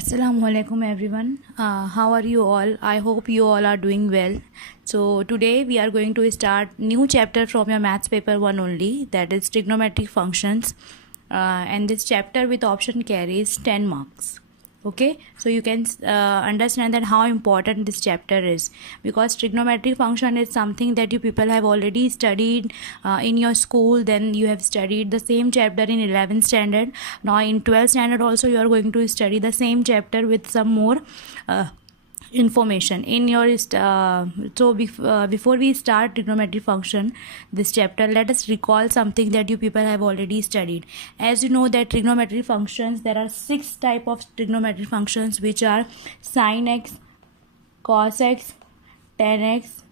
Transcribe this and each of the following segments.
Assalamualaikum everyone. How are you all? I hope you all are doing well. So today we are going to start new chapter from your maths paper 1 only, that is trigonometric functions, and this chapter with option carries 10 marks. Okay, so you can understand that how important this chapter is, because trigonometric function is something that you people have already studied in your school. Then you have studied the same chapter in 11th standard. Now in 12th standard also you are going to study the same chapter with some more information in your before we start trigonometric function this chapter, let us recall something that you people have already studied. As you know that trigonometric functions, there are 6 type of trigonometric functions, which are sin x, cos x, tan x,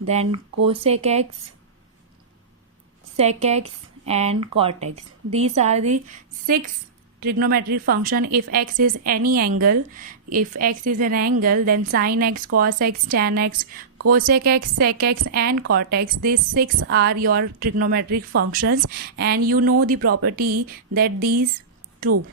then cosec x, sec x and cot x. These are the 6 trigonometric function. If x is any angle, if x is an angle, then sin x, cos x, tan x, cosec x, sec x and cot x, these 6 are your trigonometric functions. And you know the property that these two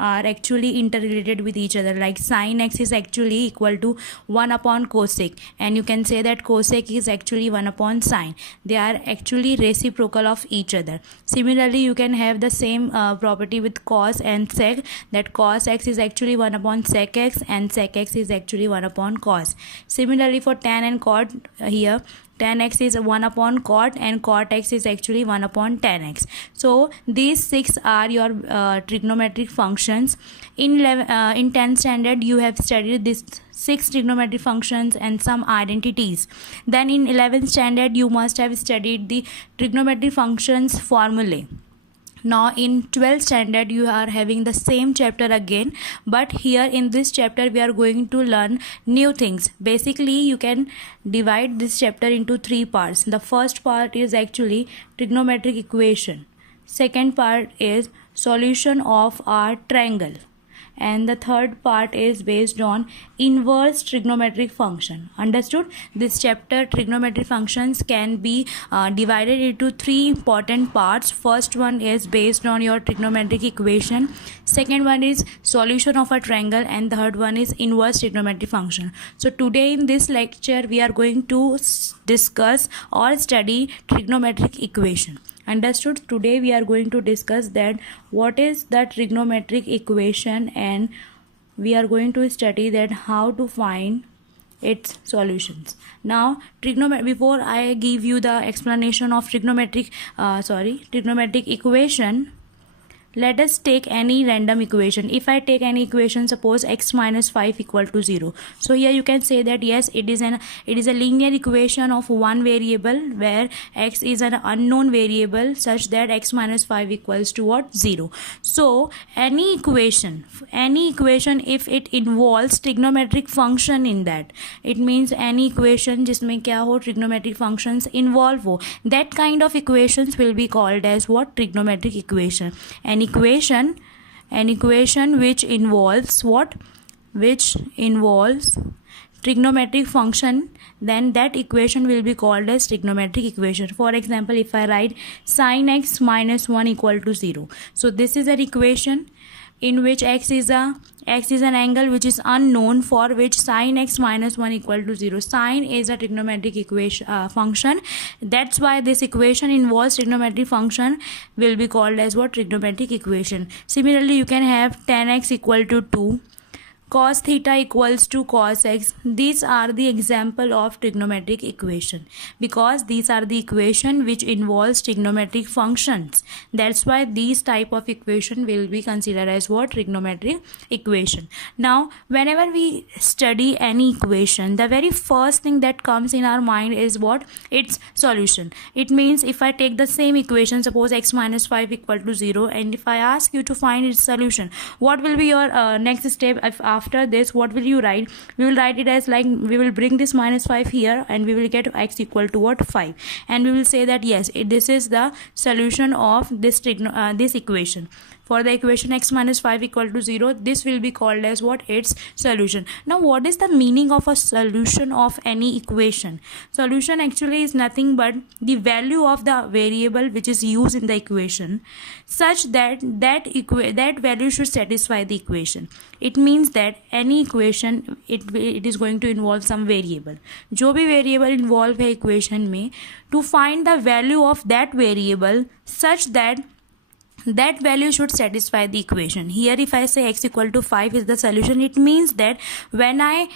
are actually interrelated with each other, like sin x is actually equal to 1 upon cosec, and you can say that cosec is actually 1 upon sin. They are actually reciprocal of each other. Similarly, you can have the same property with cos and sec, that cos x is actually 1 upon sec x and sec x is actually 1 upon cos. Similarly, for tan and cot, here tan x is 1 upon cot and cot x is actually 1 upon tan x. So these 6 are your trigonometric functions. In 10th standard you have studied these 6 trigonometric functions and some identities. Then in 11th standard you must have studied the trigonometric functions formulae. Now in 12th standard you are having the same chapter again, but here in this chapter we are going to learn new things. Basically you can divide this chapter into 3 parts. The first part is actually trigonometric equation. Second part is solution of a triangle. And the third part is based on inverse trigonometric function. Understood? This chapter trigonometric functions can be divided into 3 important parts. First one is based on your trigonometric equation, second one is solution of a triangle, and third one is inverse trigonometric function. So today in this lecture we are going to discuss or study trigonometric equation. Understood? Today we are going to discuss that what is the trigonometric equation, and we are going to study that how to find its solutions. Now before I give you the explanation of trigonometric equation, let us take any random equation. If I take any equation, suppose x minus 5 equal to 0. So here you can say that yes, it is a linear equation of one variable where x is an unknown variable such that x minus 5 equals to what? 0. So any equation if it involves trigonometric function in that, it means any equation जिसमें क्या हो trigonometric functions involve हो, that kind of equations will be called as what? Trigonometric equation. An equation which involves what? Which involves trigonometric function, then that equation will be called as trigonometric equation. For example, if I write sin x minus 1 equal to 0. So this is an equation in which x is an angle which is unknown, for which sin x minus 1 equal to 0. Sin is a trigonometric equation function. That's why this equation involves trigonometric function will be called as what? Trigonometric equation. Similarly, you can have tan x equal to 2, cos theta equals to cos x. These are the example of trigonometric equation, because these are the equation which involves trigonometric functions. That's why these type of equation will be considered as what? Trigonometric equation. Now whenever we study any equation, the very first thing that comes in our mind is what? Its solution. It means if I take the same equation, suppose x minus 5 equal to 0, and if I ask you to find its solution, what will be your next step? After this, what will you write? We will write it as like, we will bring this minus 5 here and we will get x equal to what? 5, and we will say that yes, this is the solution of this equation. For the equation x minus 5 equal to 0, this will be called as what? Its solution. Now what is the meaning of a solution of any equation? Solution actually is nothing but the value of the variable which is used in the equation such that that value should satisfy the equation. It means that any equation it is going to involve some variable. जो भी variable involve है equation में, to find the value of that variable such that that value should satisfy the equation. Here if I say x equal to 5 is the solution, it means that when I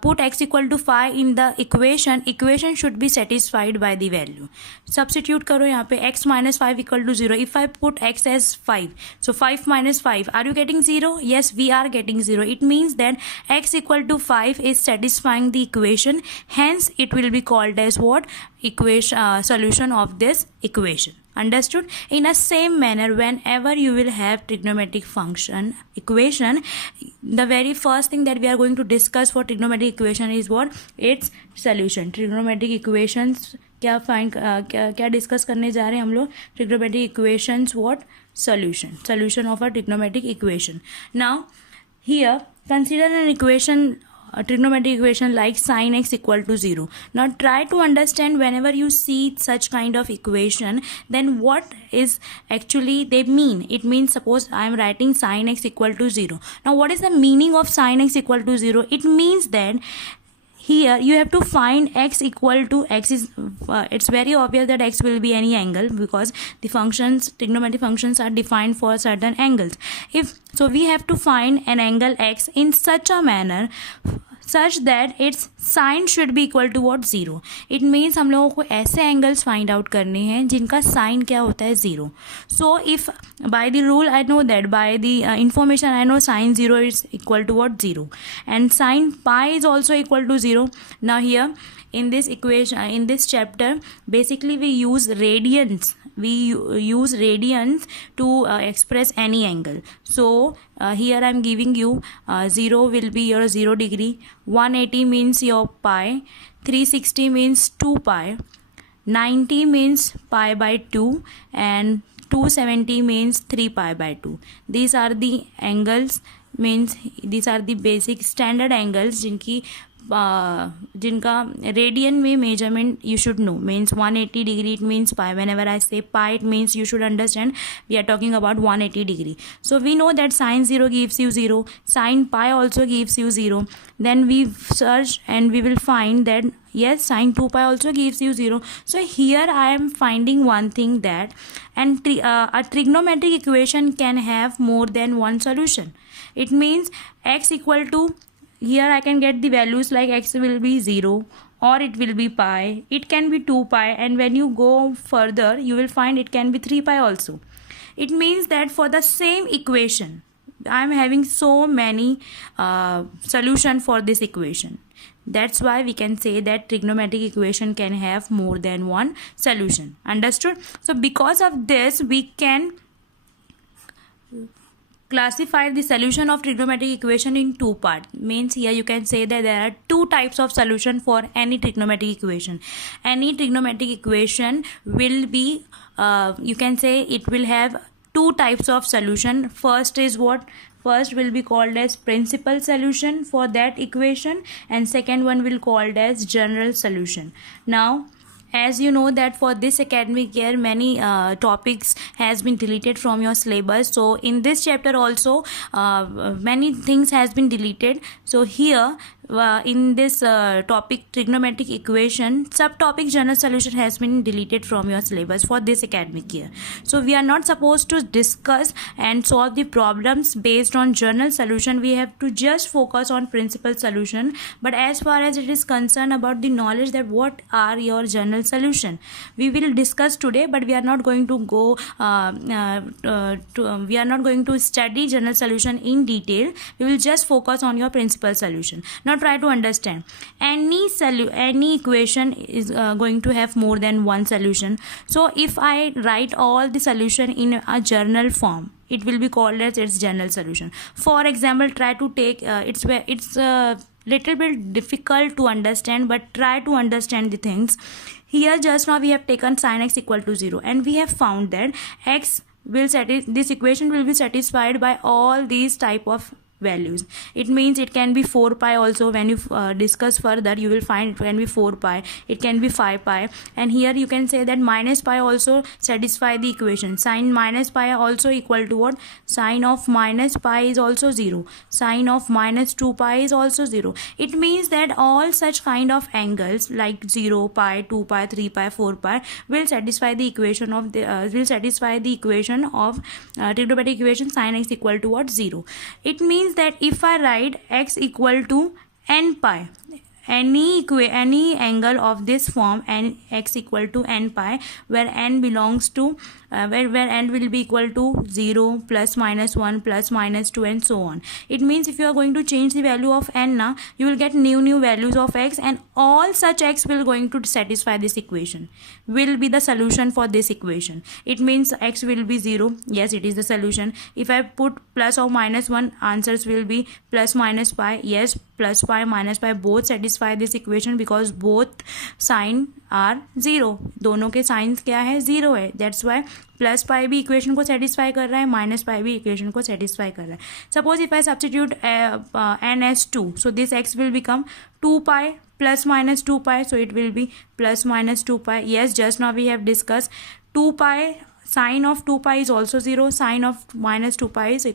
put x equal to 5 in the equation should be satisfied by the value. Substitute करो यहाँ पे x minus 5 equal to 0. If I put x as 5, so 5 minus 5, are you getting 0? Yes, we are getting 0. It means that x equal to 5 is satisfying the equation, hence it will be called as what? Solution of this equation. Understood? In a same manner, whenever you will have trigonometric function equation, the very first thing that we are going to discuss for trigonometric equation is what? Its solution. Trigonometric equations क्या discuss करने जा रहे हैं हम लोग? Trigonometric equations what? Solution of a trigonometric equation. Now here consider an equation, a trigonometric equation like sin x equal to 0. Now try to understand whenever you see such kind of equation, then what is actually they mean. It means suppose I am writing sin x equal to 0. Now what is the meaning of sin x equal to 0? It means that here you have to find x equal to x is it's very obvious that x will be any angle because the functions, trigonometric functions are defined for certain angles. If so, we have to find an angle x in such a manner such that its sin should be equal to what? 0. It means हम लोगों को ऐसे angles find out करने हैं जिनका sin क्या होता है? 0. So if by the rule I know that by the information I know sin 0 is equal to what? 0, and sin pi is also equal to 0. Now here in this equation, in this chapter, basically we use radians. We use radians to express any angle. So here I am giving you 0 will be your 0 degree, 180 means your pi, 360 means 2 pi, 90 means pi by 2, and 270 means 3 pi by 2. These are the angles, means these are the basic standard angles जिनका radian में measurement you should know. Means 180 degree, it means pi. Whenever I say pi, it means you should understand we are talking about 180 degree. So we know that sin 0 gives you 0, sin pi also gives you 0. Then we search and we will find that yes, sin 2 pi also gives you 0. So here I am finding one thing that a trigonometric equation can have more than one solution. It means x equal to, here I can get the values like x will be 0 or it will be pi, it can be 2 pi, and when you go further you will find it can be 3 pi also. It means that for the same equation I am having so many solution for this equation. That's why we can say that trigonometric equation can have more than one solution. Understood? So because of this we can classify the solution of trigonometric equation in two parts. Means here you can say that there are two types of solution for any trigonometric equation. Any trigonometric equation will be you can say it will have two types of solution. First is what? First will be called as principal solution for that equation, and second one will called as general solution. Now as you know that for this academic year many topics has been deleted from your syllabus. So in this chapter also many things has been deleted. So here in this topic trigonometric equation, subtopic general solution has been deleted from your syllabus for this academic year. So we are not supposed to discuss and solve the problems based on general solution. We have to just focus on principal solution. But as far as it is concerned about the knowledge that what are your general solution, we will discuss today, but we are not going to go we are not going to study general solution in detail. We will just focus on your principal solution. Now try to understand, any equation is going to have more than one solution. So if I write all the solution in a journal form, it will be called as its general solution. For example, try to take it's little bit difficult to understand, but try to understand the things. Here just now we have taken sin x equal to 0 and we have found that x this equation will be satisfied by all these type of values. It means it can be 4 pi also. When you discuss further, you will find it can be 4 pi, it can be 5 pi, and here you can say that minus pi also satisfy the equation. Sine minus pi also equal to what? Sine of minus pi is also 0. Sine of minus 2 pi is also 0. It means that all such kind of angles like 0, pi, 2 pi, 3 pi, 4 pi will satisfy the equation of the trigonometric equation sine x equal to what? 0. It means that if I write x equal to n pi, any angle of this form, and x equal to n pi, where n belongs to where n will be equal to 0, plus minus 1, plus minus 2, and so on. It means if you are going to change the value of n now, you will get new values of x, and all such x will going to satisfy this equation, will be the solution for this equation. It means x will be 0. Yes, it is the solution. If I put plus or minus 1, answers will be plus minus pi. Yes, plus pi minus pi both satisfy this equation because both sign are 0. दोनों के science क्या है? 0 है. That's why plus pi भी equation को satisfy कर रहा है, माइनस पाई भी इक्वेशन को सेटिस्फाई कर रहा है. Suppose if I substitute n as 2, so this x will become 2 pi plus minus 2 pi, so it will be plus minus 2 pi. Yes, just now we have discussed 2 pi, sine of 2 pi is also 0, sine of minus 2 pi is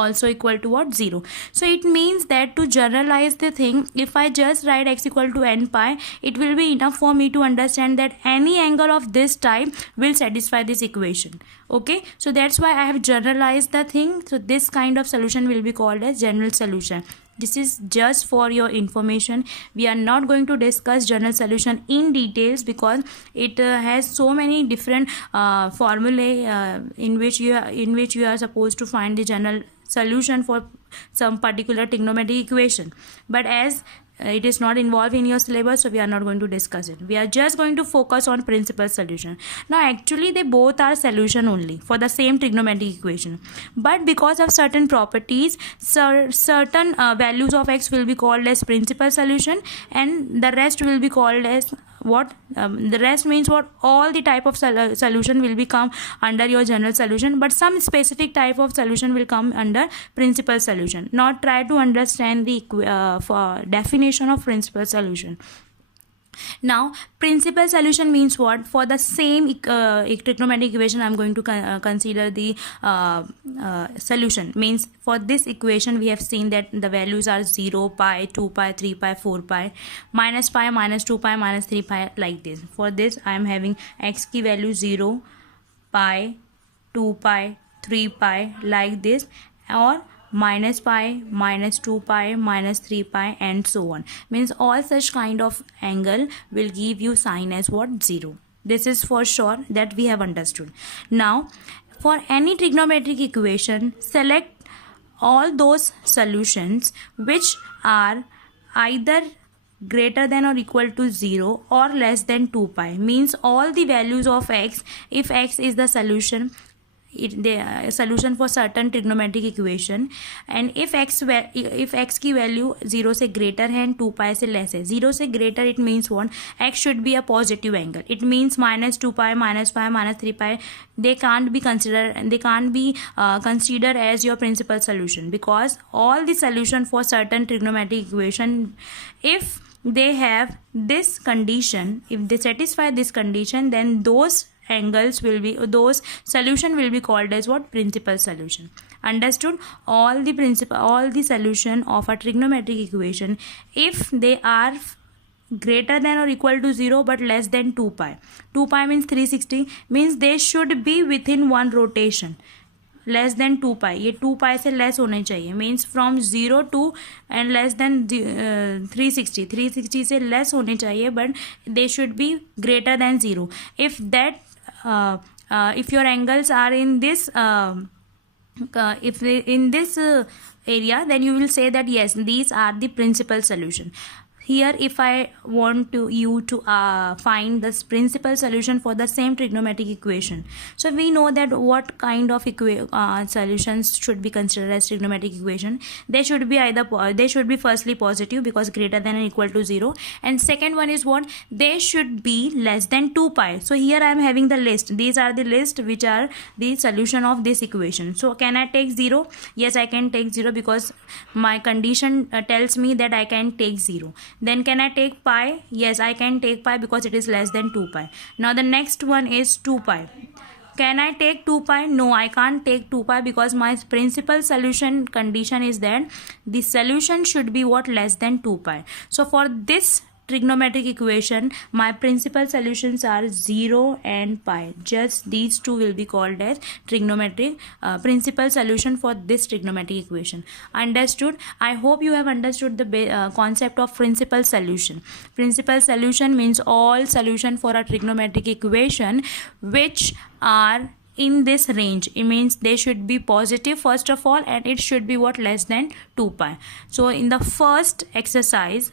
also equal to what? 0. So it means that to generalize the thing, if I just write x equal to n pi, it will be enough for me to understand that any angle of this type will satisfy this equation. Okay, so that's why I have generalized the thing. So this kind of solution will be called as general solution. This is just for your information. We are not going to discuss general solution in details because it has so many different formulae in which you are supposed to find the general solution for some particular trigonometric equation. But as it is not involved in your syllabus, so we are not going to discuss it. We are just going to focus on principal solution. Now actually they both are solution only for the same trigonometric equation, but because of certain properties, certain values of x will be called as principal solution, and the rest will be called as what? The rest means what? All the type of solution will become under your general solution, but some specific type of solution will come under principal solution. Now try to understand the definition of principal solution. Now principal solution means what? For the same trigonometric equation, I am going to consider the solution. Means for this equation we have seen that the values are 0, pi, 2 pi, 3 pi, 4 pi, minus pi, minus 2 pi, minus 3 pi, like this. For this I am having x की value 0, pi, 2 pi, 3 pi, like this, or minus pi, minus 2 pi, minus 3 pi, and so on. Means all such kind of angle will give you sign as what? 0. This is for sure that we have understood. Now for any trigonometric equation, select all those solutions which are either greater than or equal to 0 or less than 2 pi. Means all the values of x, if x is the solution, the solution for certain trigonometric equation, and if x की value 0 से greater है and 2 pi से less है. 0 से greater it means what? X should be a positive angle. It means minus 2 pi, minus 5, minus 3 pi, they can't be considered as your principal solution, because all the solution for certain trigonometric equation, if they have this condition, if they satisfy this condition, then those solution will be called as what? Principal solution. Understood? All the solution of a trigonometric equation, if they are greater than or equal to 0 but less than 2 pi. 2 pi means 360, means they should be within one rotation. Less than 2 pi, ये 2 pi से less होने चाहिए. Means from 0 to and less than 360 से less होने चाहिए, but they should be greater than 0. If that if your angles are in this area, then you will say that yes, these are the principal solution. here if I want you to find the principal solution for the same trigonometric equation, so we know that what kind of solutions should be considered as trigonometric equation. They should be they should be firstly positive because greater than or equal to 0, and second one is what, they should be less than 2 pi. So here I am having the list, these are the list which are the solution of this equation. So can I take 0? Yes, I can take 0 because my condition tells me that I can take 0. Then can I take pi? Yes, I can take pi because it is less than 2 pi. Now the next one is 2 pi. Can I take 2 pi? No, I can't take 2 pi because my principal solution condition is that the solution should be what, less than 2 pi. So for this trigonometric equation, my principal solutions are 0 and pi. Just these two will be called as trigonometric principal solution for this trigonometric equation. Understood? I hope you have understood the concept of principal solution. Principal solution means all solution for a trigonometric equation which are in this range. It means they should be positive first of all, and it should be what, less than 2 pi. So in the first exercise,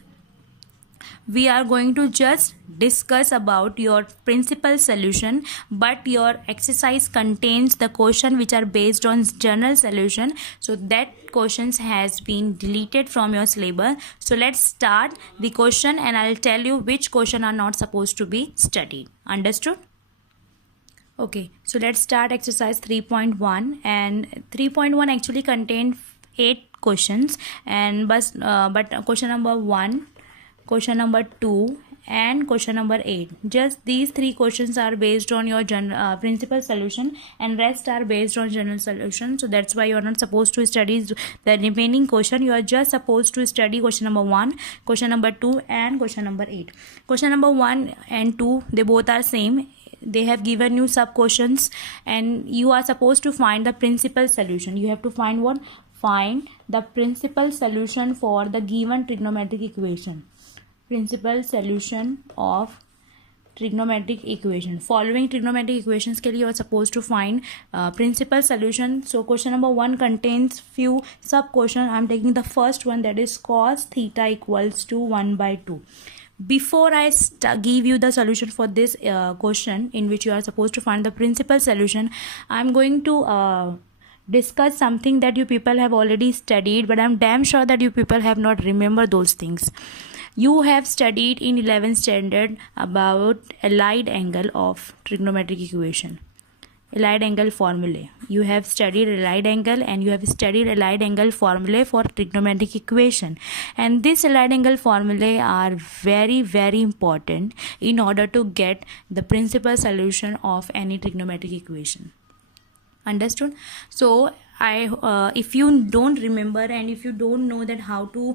we are going to just discuss about your principal solution, but your exercise contains the question which are based on general solution, so that questions has been deleted from your syllabus. So let's start the question and I'll tell you which question are not supposed to be studied. Understood? Okay, so let's start exercise 3.1, and 3.1 actually contained 8 questions, and but question number 1, question number 2 and question number 8, just these 3 questions are based on your principal solution, and rest are based on general solution. So that's why you are not supposed to study the remaining question. You are just supposed to study question number 1, question number 2 and question number 8. Question number 1 and 2, they both are same. They have given you sub questions and you are supposed to find the principal solution. You have to find what? Find the principal solution for the given trigonometric equation. Principal solution of trigonometric equation. Following trigonometric equations के लिए you are supposed to find principal solution. So question number 1 contains few sub questions. I am taking the first one, that is cos theta equals to 1 by 2. Before I give you the solution for this question in which you are supposed to find the principal solution, I am going to discuss something that you people have already studied, but I am damn sure that you people have not remembered those things. You have studied in 11th standard about allied angle of trigonometric equation. Allied angle formulae. You have studied allied angle and you have studied allied angle formulae for trigonometric equation. And this allied angle formulae are very, very important in order to get the principal solution of any trigonometric equation. Understood? So if you don't remember and if you don't know that how to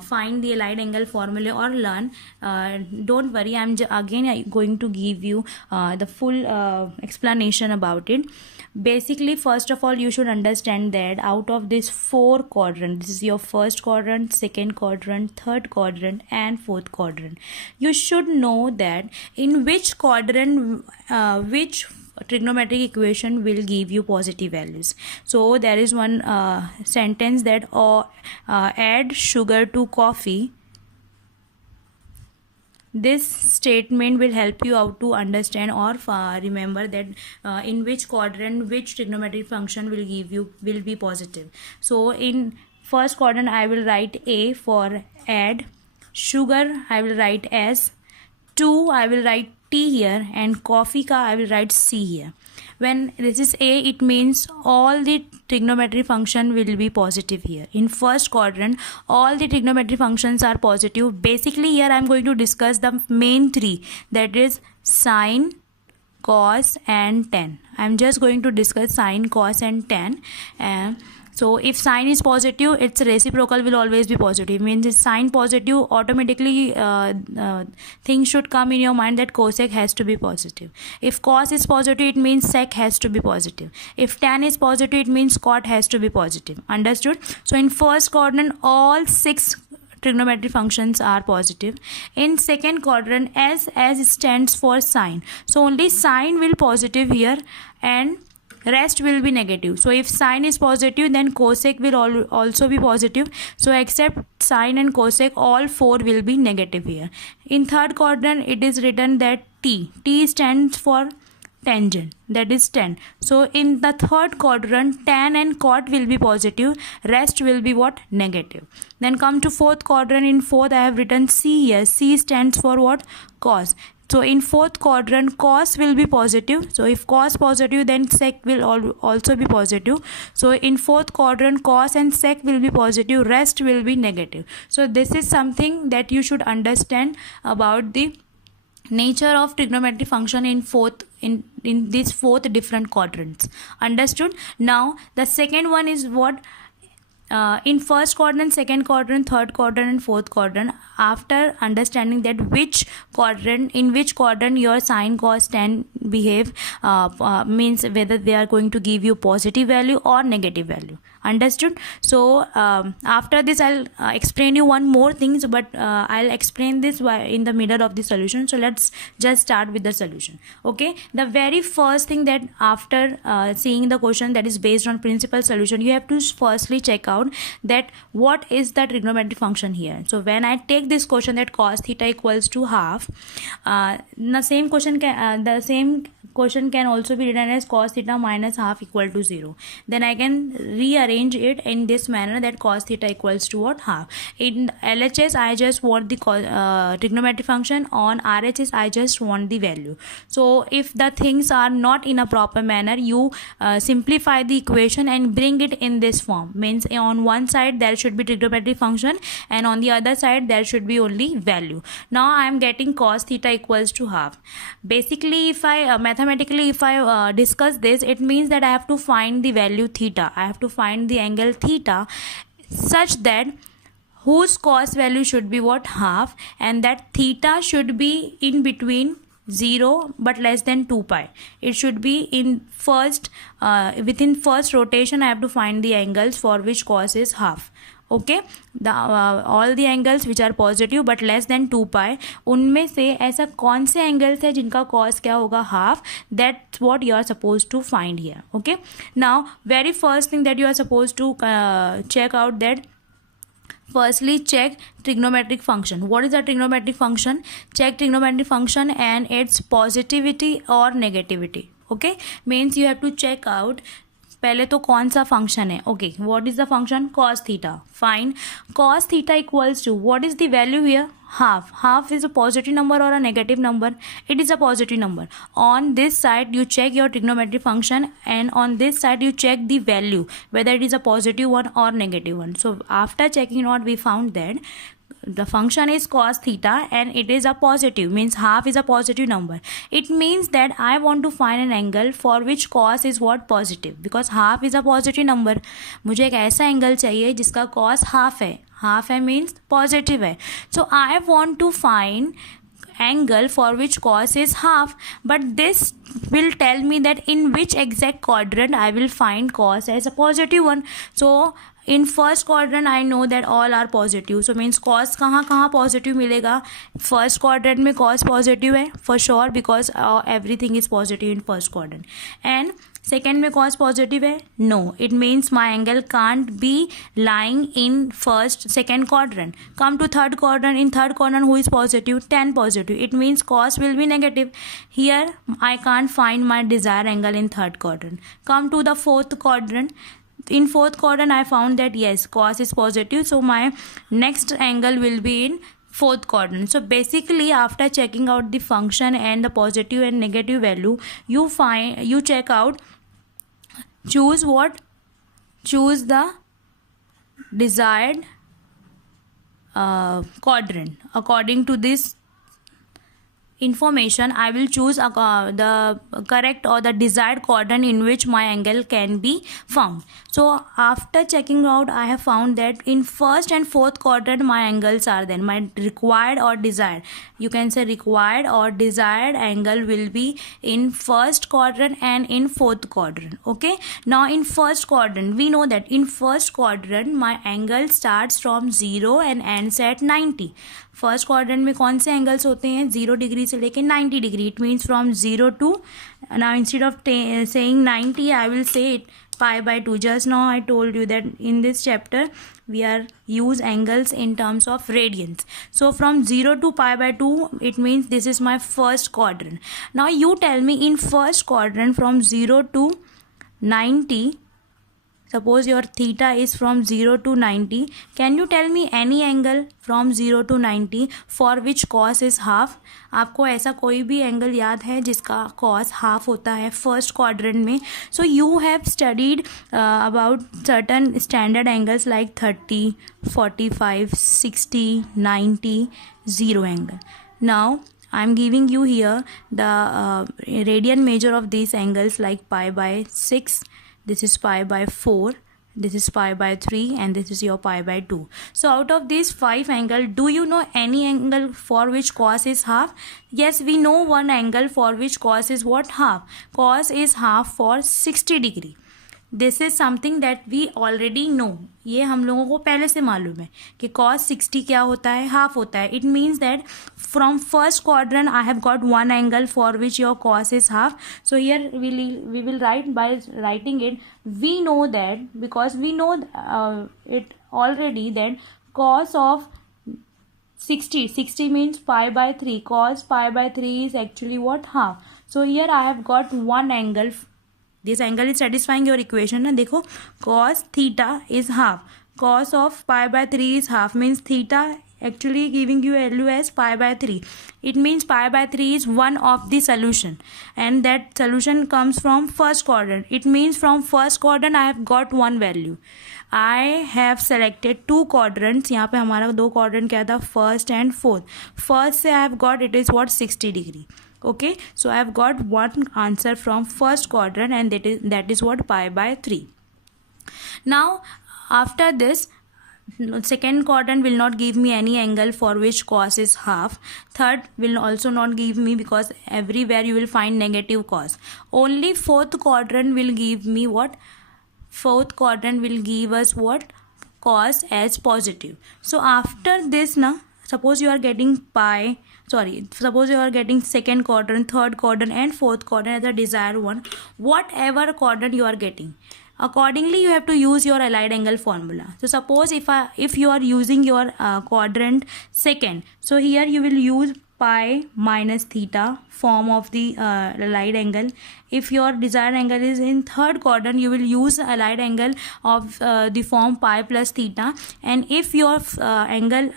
find the allied angle formula or learn, don't worry, I'm again going to give you the full explanation about it. Basically, first of all, you should understand that out of this 4 quadrants, this is your first quadrant, second quadrant, third quadrant and fourth quadrant. You should know that in which quadrant which trigonometric equation will give you positive values. So there is one sentence that add sugar to coffee. This statement will help you out to understand or remember that in which quadrant which trigonometric function will be positive. So in first quadrant I will write A for add, sugar I will write S, 2 I will write T here, and coffee ka I will write C here. When this is A, it means all the trigonometry function will be positive here. In first quadrant, all the trigonometry functions are positive. Basically, here I am going to discuss the main 3, that is sine, cos and tan. I am just going to discuss sine, cos and tan. So if sine is positive, its reciprocal will always be positive. Means if sine positive, automatically things should come in your mind that cosec has to be positive. If cos is positive, it means sec has to be positive. If tan is positive, it means cot has to be positive. Understood? So in first quadrant, all 6 trigonometry functions are positive. In second quadrant, as stands for sine. So only sine will positive here and rest will be negative. So if sine is positive, then cosec will also be positive. So except sine and cosec, all 4 will be negative here. In third quadrant, it is written that T stands for tangent, that is tan. So in the third quadrant, tan and cot will be positive, rest will be what? Negative. Then come to fourth quadrant. In fourth, I have written C here. C stands for what? Cos. So in fourth quadrant, cos will be positive. So if cos positive, then sec will also be positive. So in fourth quadrant, cos and sec will be positive, rest will be negative. So this is something that you should understand about the nature of trigonometric function in these 4 different quadrants. Understood? Now the second one is what? In first quadrant, second quadrant, third quadrant and fourth quadrant, after understanding that in which quadrant your sine, cos, tan behave, means whether they are going to give you positive value or negative value. Understood? So after this I'll explain you one more things, but I'll explain this in the middle of the solution. So let's just start with the solution. Okay, the very first thing that after seeing the question that is based on principal solution, you have to firstly check out that what is the trigonometric function here. So when I take this question that cos theta equals to half, the same question can also be written as cos theta minus half equal to 0. Then I can rearrange it in this manner that cos theta equals to what? Half. In LHS, I just want the trigonometric function. On RHS, I just want the value. So if the things are not in a proper manner, you simplify the equation and bring it in this form. Means on one side there should be trigonometric function and on the other side there should be only value. Now I am getting cos theta equals to half. Basically, if I mathematically discuss this, it means that I have to find the value theta. I have to find the angle theta such that whose cos value should be what? Half, and that theta should be in between 0 but less than 2 pi. It should be in within first rotation. I have to find the angles for which cos is half. Okay, all the angles which are positive but less than 2 pi, उनमें से ऐसा कौन से angles है जिनका cos क्या होगा? Half. That's what you are supposed to find here. Okay, now very first thing that you are supposed to check out that firstly check trigonometric function. What is a trigonometric function? Check trigonometric function and its positivity or negativity. Okay, means you have to check out पहले तो कौन सा function है. Okay, what is the function? cos theta. Fine. Cos theta equals to, what is the value here? Half. Half is a positive number or a negative number? It is a positive number. On this side you check your trigonometric function and on this side you check the value whether it is a positive one or negative one. So after checking out, we found that the function is cos theta and it is a positive, means half is a positive number. It means that I want to find an angle for which cos is what? Positive, because half is a positive number. मुझे एक ऐसा angle चाहिए जिसका cos half है. half है means positive है. So I want to find angle for which cos is half, but this will tell me that in which exact quadrant I will find cos as a positive one. So in first quadrant I know that all are positive. So means cos कहाँ positive मिलेगा? First quadrant में cos positive है for sure, because everything is positive in first quadrant. And second में cos positive है? No. It means my angle can't be lying in second quadrant. Come to third quadrant. In third quadrant, who is positive? Tan positive. It means cos will be negative. Here I can't find my desired angle in third quadrant. Come to the fourth quadrant. In fourth quadrant I found that yes, cos is positive, so my next angle will be in fourth quadrant. So basically after checking out the function and the positive and negative value, you check out, choose what? Choose the desired quadrant. According to this information, I will choose the correct or the desired quadrant in which my angle can be found. So after checking out, I have found that in first and fourth quadrant my angles are there. My required or desired, you can say required or desired angle will be in first quadrant and in fourth quadrant. Okay, now in first quadrant, we know that in first quadrant my angle starts from 0 and ends at 90. First quadrant में कौन से angles होते हैं, 0 degree से लेके 90 degree. It means from 0 to, now instead of saying 90 I will say it pi by 2. Just now I told you that in this chapter we are use angles in terms of radians. So from 0 to pi by 2, it means this is my first quadrant. Now you tell me in first quadrant from 0 to 90, suppose your theta is from 0 to 90, can you tell me any angle from 0 to 90 for which cos is half? आपको ऐसा कोई भी angle याद है जिसका cos half होता है first quadrant में? So you have studied about certain standard angles like 30, 45, 60, 90, 0 angle. Now I am giving you here the radian measure of these angles like pi by 6, this is pi by 4, this is pi by 3, and this is your pi by 2. So out of these 5 angles, do you know any angle for which cos is half? Yes, we know one angle for which cos is what? Half. Cos is half for 60 degree. This is something that we already know. ये हम लोगों को पहले से मालूम है कि cos 60 क्या होता है, हाफ होता है. It means that from first quadrant I have got one angle for which your cos is half. So here we will write, by writing it we know that, because we know it already, that cos of 60 means pi by 3. Cos pi by 3 is actually what? Half. So here I have got one angle. This angle is satisfying your equation ना. देखो cos theta is half, cos of pi by 3 is half, means theta actually giving you value as pi by 3. It means pi by 3 is one of the solution, and that solution comes from first quadrant. It means from first quadrant I have got one value. I have selected 2 quadrants. यहाँ पे हमारा 2 quadrant क्या था, first and fourth. First से I have got, it is what, 60 degree. Okay, so I have got one answer from first quadrant, and that is what, pi by 3. Now after this, second quadrant will not give me any angle for which cos is half. Third will also not give me, because everywhere you will find negative cos. Only fourth quadrant will give me what? Fourth quadrant will give us what? Cos as positive. So after this na, suppose you are getting suppose you are getting second quadrant, third quadrant, and fourth quadrant as a desired one. Whatever quadrant you are getting, accordingly you have to use your allied angle formula. So suppose if you are using your quadrant second, so here you will use pi minus theta form of the allied angle. If your desired angle is in third quadrant, you will use allied angle of the form pi plus theta. And if your angle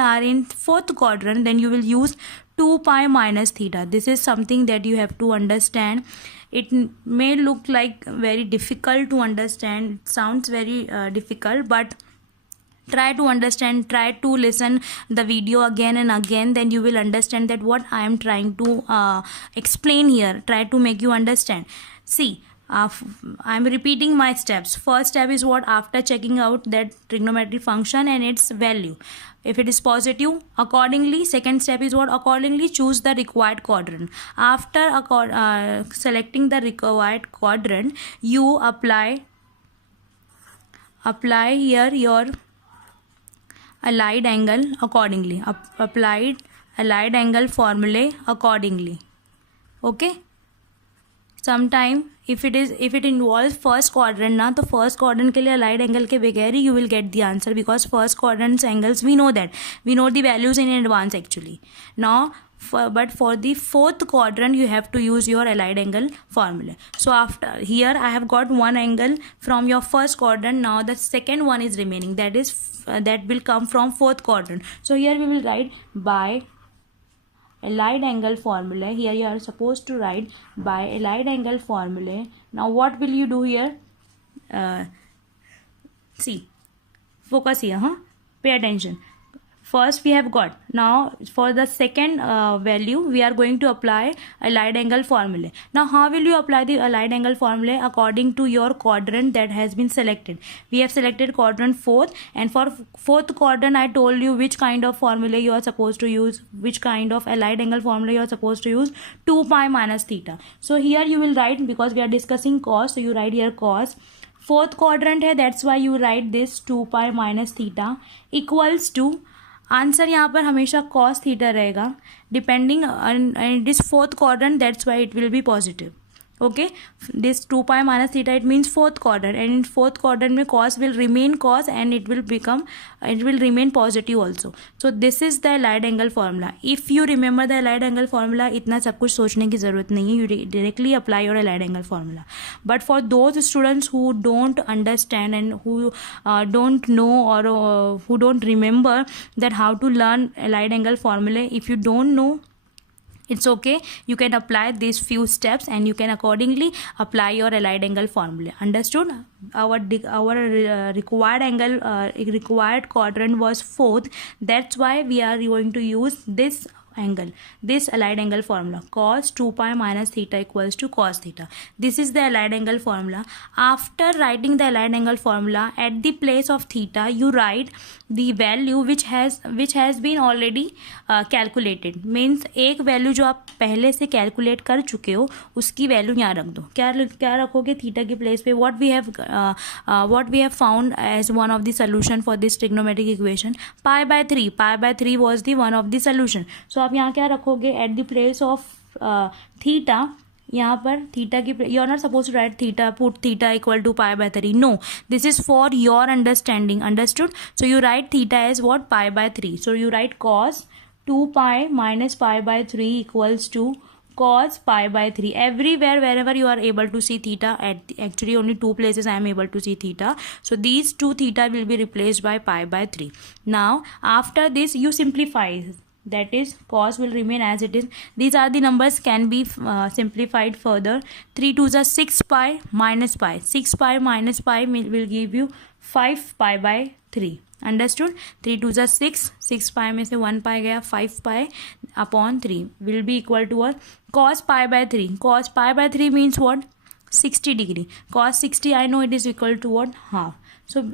are in fourth quadrant, then you will use 2 pi minus theta. This is something that you have to understand. It may look like very difficult to understand. It sounds very difficult, but try to understand, try to listen the video again and again, then you will understand that what I am trying to explain here, try to make you understand. See, I am repeating my steps. First step is what? After checking out that trigonometric function and its value, if it is positive, accordingly, second step is what? Accordingly choose the required quadrant. After selecting the required quadrant, you apply here your allied angle accordingly. Applied allied angle formulae accordingly. Okay, sometime if it involves first quadrant ना, तो first quadrant के लिए allied angle के बगैर ही you will get the answer, because first quadrant's angles we know the values in advance actually. Now but for the fourth quadrant you have to use your allied angle formula. So after here I have got one angle from your first quadrant. Now the second one is remaining, that is that will come from fourth quadrant. So here we will write by allied angle formula. Here you are supposed to write by allied angle formula. Now what will you do here? See, focus here, pay attention. First we have got, now for the second value we are going to apply allied angle formula. Now how will you apply the allied angle formula? According to your quadrant that has been selected. We have selected quadrant 4th, and for fourth quadrant I told you which kind of formula you are supposed to use, which kind of allied angle formula you are supposed to use, 2 pi minus theta. So here you will write, because we are discussing cos, so you write here cos. Fourth quadrant hai, that's why you write this 2 pi minus theta equals to, answer यहाँ पर हमेशा cos theta रहेगा, depending it is fourth quadrant, that's why it will be positive. Okay, this 2 pi minus theta, it means fourth quadrant, and in fourth quadrant mein cos will remain cos and it will remain positive also. So this is the allied angle formula. If you remember the allied angle formula, itna sab kuch sochne ki zarurat nahi hai, you directly apply your allied angle formula. But for those students who don't understand and who don't know or who don't remember that how to learn allied angle formula, if you don't know, it's okay, you can apply these few steps and you can accordingly apply your allied angle formula. Understood? Our required angle, required quadrant was fourth, that's why we are going to use this angle, this allied angle formula, cos 2 pi minus theta equals to cos theta. This is the allied angle formula. After writing the allied angle formula, at the place of theta you write the value which has been already calculated. Means एक value जो आप पहले से calculate कर चुके हो उसकी value यहाँ रख दो. क्या रखोगे थीटा के प्लेस पे? what we have found as one of the solution for this trigonometric equation, pi by 3 was the one of the solution. So आप यहाँ क्या रखोगे? At the place of theta, यहाँ पर थीटा की, you are not suppose to write theta, put theta equal to pi by 3. No, this is for your understanding. Understood? So you write theta as what? Pi by 3. So you write cos 2 pi minus pi by 3 equals to cos pi by 3. Everywhere wherever you are able to see theta, actually only two places I am able to see theta, so these two theta will be replaced by pi by 3. Now after this you simplify, that is cos will remain as it is. These are the numbers can be simplified further. 3 2s are 6 pi minus pi. 6 pi minus pi will give you 5 pi by 3. Understood? 3 2s are 6, 6 pi में से 1 pi गया, 5 pi upon 3 will be equal to what? Cos pi by 3. Cos pi by 3 means what? 60 degree. Cos 60 I know it is equal to what? Half. So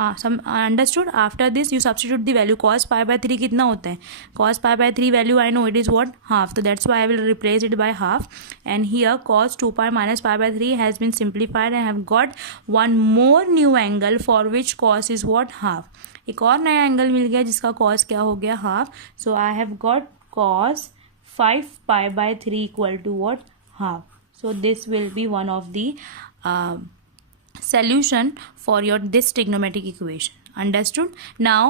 understood? After this you substitute the value. Cos pi by 3 कितना होता है? Cos pi by 3 value I know it is what? Half. So that's why I will replace it by half. And here cos 2 pi minus pi by 3 has been simplified and I have got one more new angle for which cos is what? Half. एक और नया angle मिल गया जिसका cos क्या हो गया? Half. So I have got cos 5 pi by 3 equal to what? Half. So this will be one of the solution for your this trigonometric equation. Understood? Now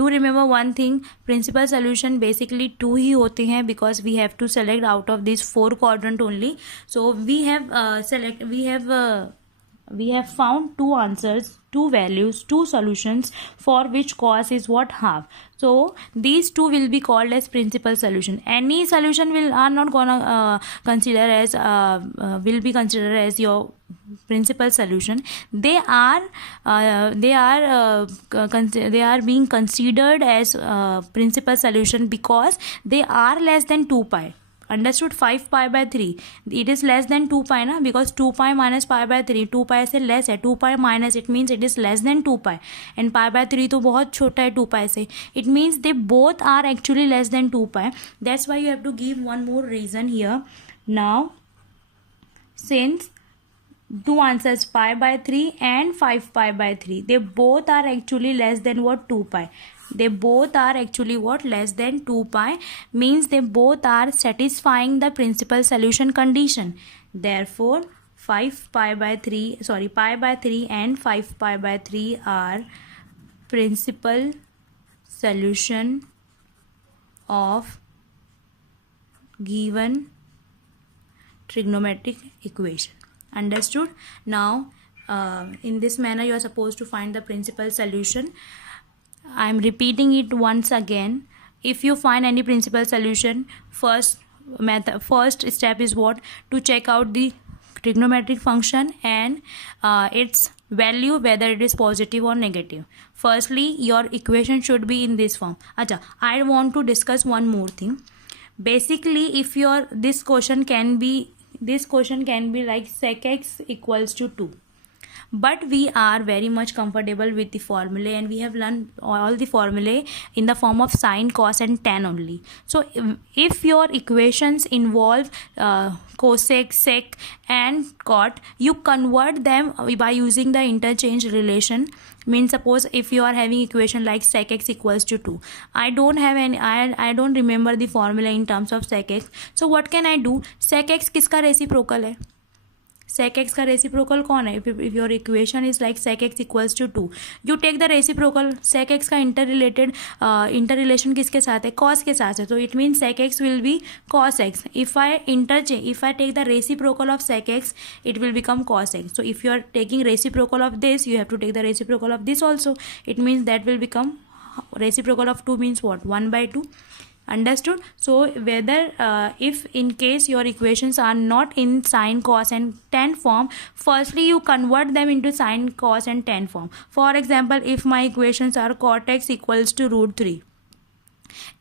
do remember one thing, principal solution basically two ही होते हैं because we have to select out of these 4 quadrant only. So we have found two answers, two values, two solutions for which cos is what? Half. So these two will be called as principal solution. Any solution are not gonna consider as will be considered as your principal solution. They are being considered as principal solution because they are less than 2 pi. Understood? 5 pi by 3 it is less than 2 pi ना, because 2 pi minus pi by 3 2 pi से less है. 2 pi minus it means it is less than 2 pi and pi by 3 तो बहुत छोटा है 2 pi से. It means they both are actually less than 2 pi. That's why you have to give one more reason here. Now since two answers, pi by 3 and 5 pi by 3, they both are actually less than what? 2 pi. They both are actually what? Less than 2 pi, means they both are satisfying the principal solution condition. Therefore 5 pi by 3 pi by 3 and 5 pi by 3 are principal solution of given trigonometric equation. Understood? Now in this manner you are supposed to find the principal solution. I am repeating it once again. If you find any principal solution, first step is what? To check out the trigonometric function and its value, whether it is positive or negative. Firstly, your equation should be in this form. Acha, I want to discuss one more thing. Basically, if this question can be like sec x equals to 2. But we are very much comfortable with the formula and we have learned all the formulae in the form of sine, cos and tan only. So if your equations involve cosec, sec and cot, you convert them by using the interchange relation means suppose if you are having equation like sec x equals to 2, I don't have any, I don't remember the formula in terms of sec x, so what can I do? Sec x किसका reciprocal है? sec x का reciprocal कौन है? if your equation is like sec x equals to 2, you take the reciprocal. sec x का interrelation किसके साथ है? cos के साथ है, so it means sec x will be cos x. if I take the reciprocal of sec x, it will become cos x. so if you are taking reciprocal of this, you have to take the reciprocal of this also. it means that will become reciprocal of 2 means what? 1/2. Understood? So whether if in case your equations are not in sine, cos and tan form, firstly you convert them into sine, cos and tan form. For example, if my equations are cot x equals to root 3,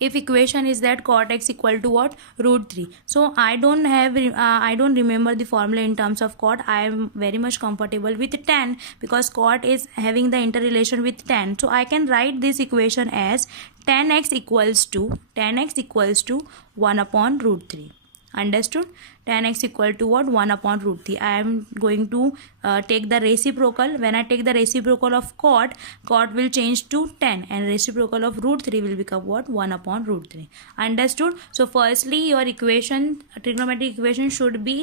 if equation is that cot x equal to what? Root 3. so I don't remember the formula in terms of cot. I am very much comfortable with tan because cot is having the interrelation with tan. so I can write this equation as tan x equals to 1/√3. Understood? tan x equal to what? 1/√3. I am going to take the reciprocal. When I take the reciprocal of cot will change to tan, and reciprocal of root 3 will become what? 1/√3. Understood? so firstly your equation, trigonometric equation, should be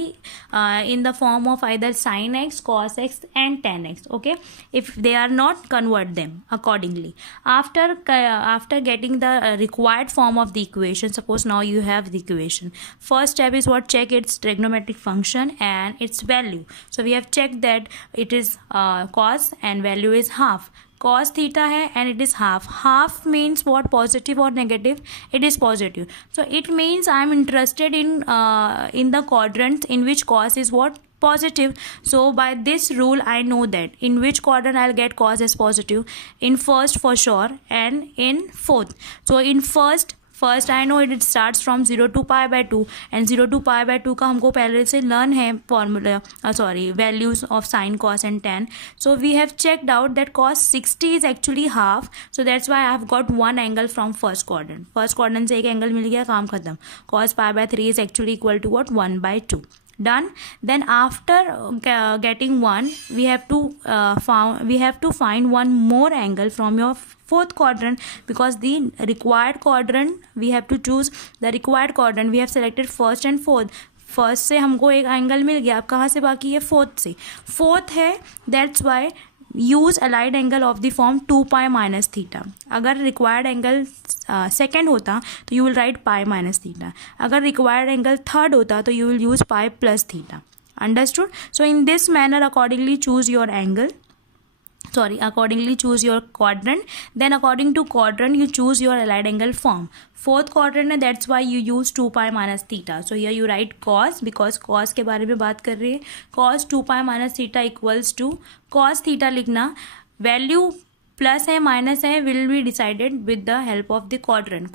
in the form of either sin x, cos x and tan x. okay, if they are not, convert them accordingly. After getting the required form of the equation, suppose now you have the equation, first step is what? Check its trigonometric function and its value. so we have checked that it is cos and value is half. cos theta है and it is half means what? Positive or negative? It is positive. so it means I am interested in the quadrant in which cos is what? Positive. so by this rule I know that in which quadrant I'll get cos as positive. in first for sure and in fourth. so in first I know it starts from 0 to pi/2 and 0 to pi/2 का हमको पहले से learn है formula, values of sin, cos and tan. so we have checked out that cos 60 is actually half. so that's why I have got one angle from first quadrant. first quadrant से एक angle मिल गया, काम खत्म. cos pi/3 is actually equal to what? 1/2. Done. then after getting one, we have to find one more angle from your fourth quadrant, because the required quadrant we have to choose the required quadrant. we have selected first and fourth. First से हमको एक angle मिल गया, अब कहाँ से बाकी है? Fourth से. फोर्थ है, that's why use allied angle of the form 2π minus theta. अगर रिक्वायर्ड एंगल सेकेंड होता तो you will write pi minus theta. अगर रिक्वायर्ड एंगल थर्ड होता तो you will use pi plus theta. Understood? So in this manner accordingly choose your quadrant. then according to quadrant you choose your allied angle form. fourth quadrant है, that's why you use 2π minus theta. so here you write cos, because cos के बारे में बात कर रही है. cos 2π minus theta equals to cos theta लिखना, value plus है माइनस है will be decided with the help of the quadrant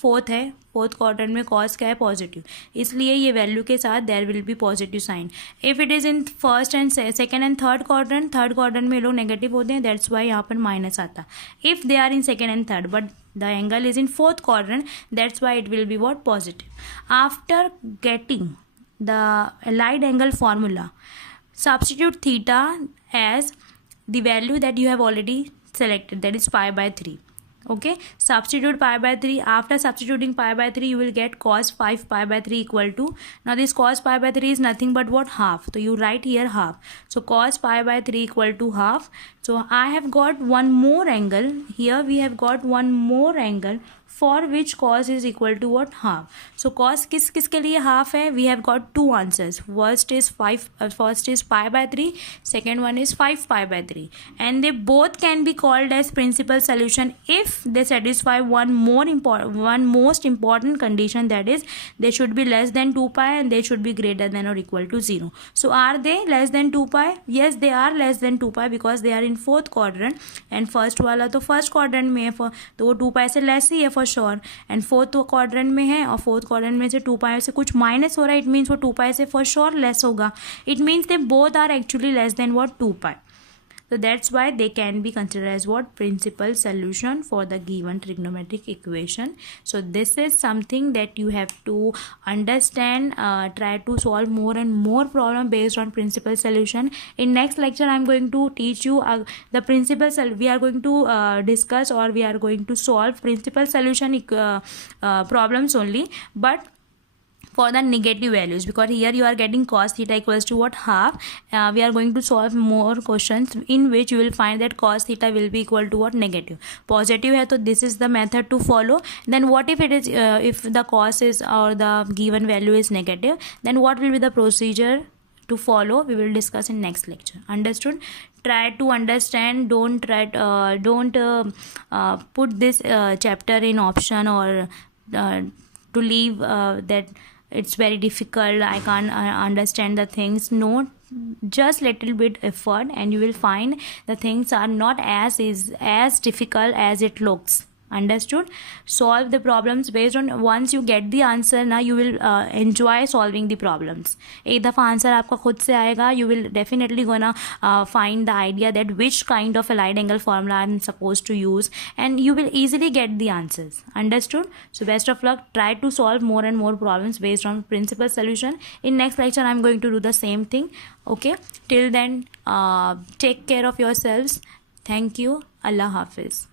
fourth है. फोर्थ क्वाड्रेंट में कॉस क्या है? पॉजिटिव, इसलिए ये वैल्यू के साथ there will be positive sign. If it is in first and second and third quadrant में लोग नेगेटिव होते हैं, दैट्स वाई यहाँ पर माइनस आता. If they are in second and third, but the angle is in fourth quadrant, that's why it will be what? Positive. After getting the allied angle formula, substitute theta as the value that you have already selected, that is pi/3. okay, substitute pi/3. after substituting pi/3 you will get cos 5π/3 equal to, now this cos pi/3 is nothing but what? Half. so you write here half. so cos pi/3 equal to half. so I have got one more angle here. we have got one more angle for which cos is equal to what? Half. so cos किसके लिए half है? we have got two answers. first is pi/3, second one is 5π/3, and they both can be called as principal solution if they satisfy one most important condition, that is they should be less than 2π and they should be greater than or equal to 0. so are they less than 2π? yes, they are less than 2π because they are in fourth quadrant, and first वाला तो first quadrant में है, तो वो 2π से less ही है for sure, and fourth quadrant में है और फोर्थ क्वाड्रेंट में से 2π से कुछ माइनस हो रहा है, इट मीन्स वो 2π से फॉर श्योर लेस होगा. It means they both are actually less than what? 2π. So that's why they can be considered as what? Principal solution for the given trigonometric equation. So this is something that you have to understand. Try to solve more and more problem based on principal solution. In next lecture I'm going to teach you the principal we are going to discuss, or we are going to solve principal solution problems only, but for the negative values, because here you are getting cos theta equals to what? Half. We are going to solve more questions in which you will find that cos theta will be equal to what? Negative. Positive hai, so this is the method to follow. Then what if it is if the cos is, or the given value is negative, then what will be the procedure to follow? We will discuss in next lecture. Understood? Try to understand. Don't put this chapter in option, or to leave that it's very difficult, I can't understand the things. No, just little bit effort and you will find the things are not as difficult as it looks. Understood? Solve the problems based on, once you get the answer now, you will enjoy solving the problems. एक दफ़ा answer आपका खुद से आएगा, you will definitely gonna find the idea that which kind of allied angle formula I'm supposed to use, and you will easily get the answers. Understood? So best of luck. Try to solve more and more problems based on principal solution. In next lecture I'm going to do the same thing. Okay, till then take care of yourselves. Thank you. Allah Hafiz.